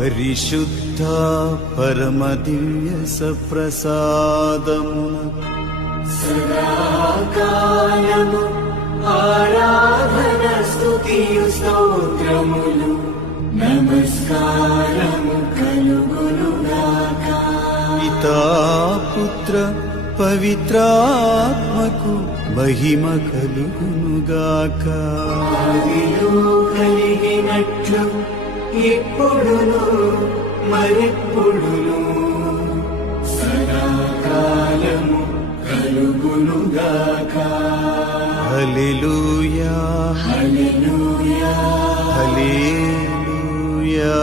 పరిశుద్ధ పరమ దివ్య సప్రసాదమున సదాకాలము ఆరాధన స్తుతియు స్తోత్రములు నమస్కారము కలుగునుగాక. పితా పుత్ర పవిత్రాత్మకు మహిమ కలుగునుగాక. ఆదిలో కలిగినట్లు ఇప్పుడును మరెప్పుడును సదాకాలము కలుగునుగాక. హల్లెలూయా హల్లెలూయా హల్లెలూయా.